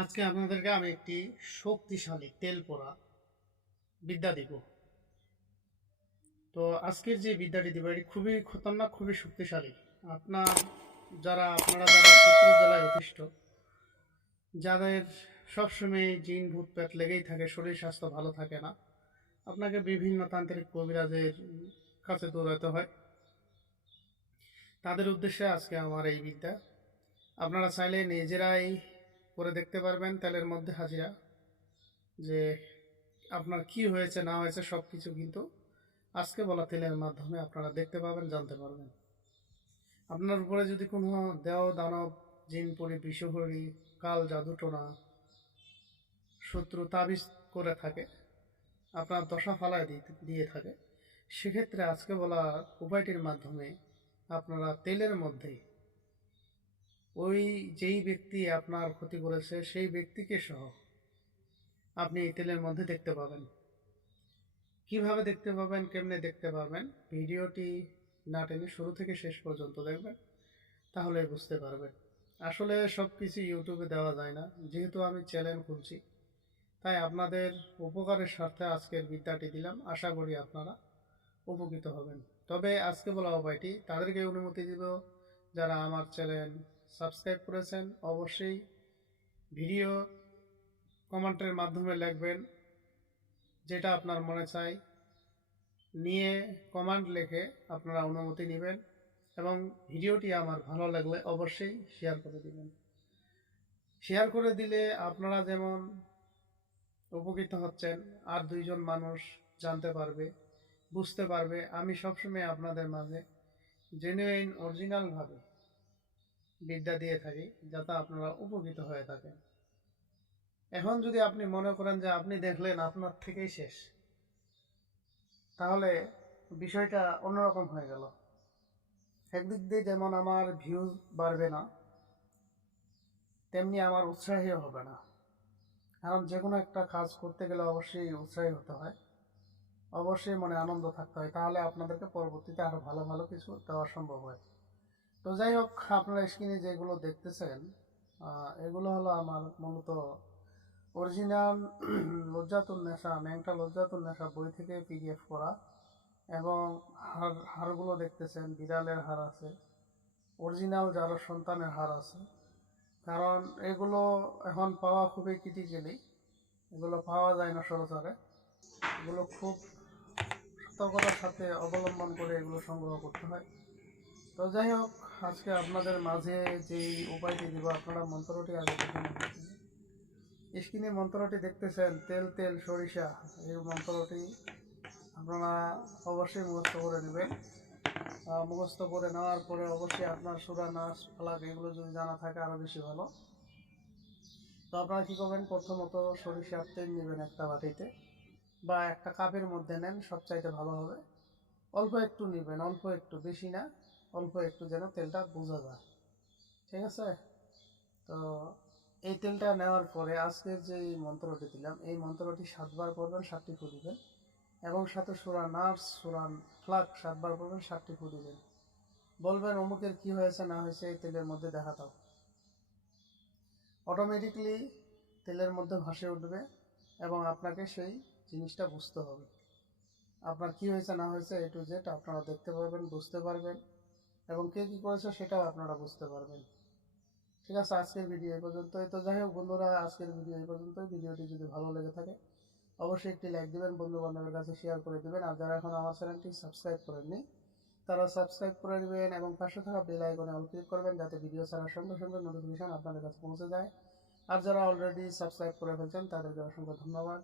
আজকে আপনাদেরকে আমি একটি শক্তিশালী তেল পোড়া বিদ্যা দিব। তো আজকের যে বিদ্যাটি দিব এটি খুবই খতরনাক, খুবই শক্তিশালী। আপনারা যারা শত্রু জ্বালায় অতিষ্ঠ, যাদের সবসময় জিন ভূত পেট লেগেই থাকে, শরীর স্বাস্থ্য ভালো থাকে না, আপনাকে বিভিন্ন তান্ত্রিক কবিরাজের কাছে দৌড়াতে হয়, তাদের উদ্দেশ্যে আজকে আমার এই বিদ্যা। আপনারা চাইলে নিজেরাই করে দেখতে পারবেন তেলের মধ্যে হাজিরা, যে আপনার কি হয়েছে না হয়েছে সব কিছু কিন্তু আজকে বলা তেলের মাধ্যমে আপনারা দেখতে পাবেন, জানতে পারবেন। আপনার উপরে যদি কোনো দেও দানব, জিন পরি, বিষহরি, কাল জাদুটোনা, শত্রু তাবিজ করে থাকে, আপনার দশা ফালায় দিয়ে থাকে, সেক্ষেত্রে আজকে বলা উপায়টির মাধ্যমে আপনারা তেলের মধ্যে ওই যেই ব্যক্তি আপনার ক্ষতি করেছে সেই ব্যক্তিকে সহ আপনি এই তেলের মধ্যে দেখতে পাবেন। কিভাবে দেখতে পাবেন, কেমনে দেখতে পাবেন, ভিডিওটি না টেনে শুরু থেকে শেষ পর্যন্ত দেখবেন, তাহলে বুঝতে পারবেন। আসলে সব কিছু ইউটিউবে দেওয়া যায় না, যেহেতু আমি চ্যানেল খুলছি, তাই আপনাদের উপকারের স্বার্থে আজকের বিদ্যাটি দিলাম। আশা করি আপনারা উপকৃত হবেন। তবে আজকে বলা উপায়টি তাদেরকে অনুমতি দিব যারা আমার চ্যানেল সাবস্ক্রাইব করেছেন। অবশ্যই ভিডিও কমেন্টের মাধ্যমে লিখবেন যেটা আপনার মনে চাই, নিয়ে কমেন্ট লিখে আপনারা অনুমতি নেবেন, এবং ভিডিওটি আমার ভালো লাগলে অবশ্যই শেয়ার করে দিবেন। শেয়ার করে দিলে আপনারা যেমন উপকৃত হচ্ছেন, আর দুইজন মানুষ জানতে পারবে, বুঝতে পারবে। আমি সবসময় আপনাদের মাঝে জেনুইন অরিজিনালভাবে বিদ্যা দিয়ে থাকি, যাতে আপনারা উপকৃত হয়ে থাকেন। এখন যদি আপনি মনে করেন যে আপনি দেখলেন আপনার থেকেই শেষ, তাহলে বিষয়টা অন্যরকম হয়ে গেল। একদিক দিয়ে যেমন আমার ভিউজ বাড়বে না, তেমনি আমার উৎসাহীও হবে না। কারণ যে কোনো একটা কাজ করতে গেলে অবশ্যই উৎসাহী হতে হয়, অবশ্যই মনে আনন্দ থাকতে হয়, তাহলে আপনাদেরকে পরবর্তীতে আরও ভালো ভালো কিছু দেওয়া সম্ভব হয়। তো যাই হোক, আপনারা স্ক্রিনে যেগুলো দেখতেছেন, এগুলো হলো আমার মূলত অরিজিনাল লজ্জাতুন নেশা, ম্যাংটা লজ্জাতুন নেশা বই থেকে পিডিএফ করা। এবং হাড়গুলো দেখতেছেন, বিড়ালের হাড় আছে, অরিজিনাল যারা সন্তানের হাড় আছে। কারণ এগুলো এখন পাওয়া খুবই ক্রিটিক্যালি, এগুলো পাওয়া যায় না সচরাচরে। এগুলো খুব সতর্কতার সাথে অবলম্বন করে এগুলো সংগ্রহ করতে হয়। তো যাই হোক, আজকে আপনাদের মাঝে যেই উপায়টি দিব, আপনারা মন্ত্রটি আগে দেখে নেবেন। স্ক্রিনে মন্ত্রটি দেখতেছেন, তেল তেল সরিষা, এই মন্ত্রটি আপনারা অবশ্যই মুখস্থ করে নেবেন। মুখস্থ করে নেওয়ার পরে অবশ্যই আপনার সুরা, নাচ, ফালাক এগুলো যদি জানা থাকে আরও বেশি ভালো। তো আপনারা কী করবেন, প্রথমত সরিষার তেল নেবেন একটা বাটিতে, বা একটা কাপের মধ্যে নেন, সবচাইতে ভালো হবে। অল্প একটু নেবেন, অল্প একটু, বেশি না, অল্প একটু, যেন তেলটা বোঝা যায়। ঠিক আছে? তো এই তেলটা নেওয়ার পরে আজকের যে মন্ত্রটি দিলাম, এই মন্ত্রটি 7বার পড়বেন, 7টি ফু দিবেন, এবং সাথে সূরা নাস, সূরা ফালাক 7বার পড়বেন, 7টি ফু দিবেন। বলবেন অমুকের কি হয়েছে না হয়েছে এই তেলের মধ্যে দেখা দাও। অটোমেটিকলি তেলের মধ্যে ভাসে উঠবে, এবং আপনাকে সেই জিনিসটা বুঝতে হবে। আপনার কি হয়েছে না হয়েছে এ টু জেড আপনারা দেখতে পারবেন, বুঝতে পারবেন, এবং কে কী করেছে সেটাও আপনারা বুঝতে পারবেন। ঠিক আছে, আজকের ভিডিও এই পর্যন্তই। তো যাই হোক বন্ধুরা, আজকের ভিডিও এই পর্যন্তই। ভিডিওটি যদি ভালো লেগে থাকে অবশ্যই একটি লাইক দিবেন, বন্ধু বান্ধবের কাছে শেয়ার করে দেবেন। আর যারা এখন আমার চ্যানেলটি সাবস্ক্রাইব করেননি তারা সাবস্ক্রাইব করে নেবেন, এবং পাশে থাকা বেল আইকনে অল ক্লিক করবেন, যাতে ভিডিও ছাড়ার সঙ্গে সঙ্গে নোটিফিকেশন আপনাদের কাছে পৌঁছে যায়। আর যারা অলরেডি সাবস্ক্রাইব করে ফেলছেন তাদেরকে অসংখ্য ধন্যবাদ।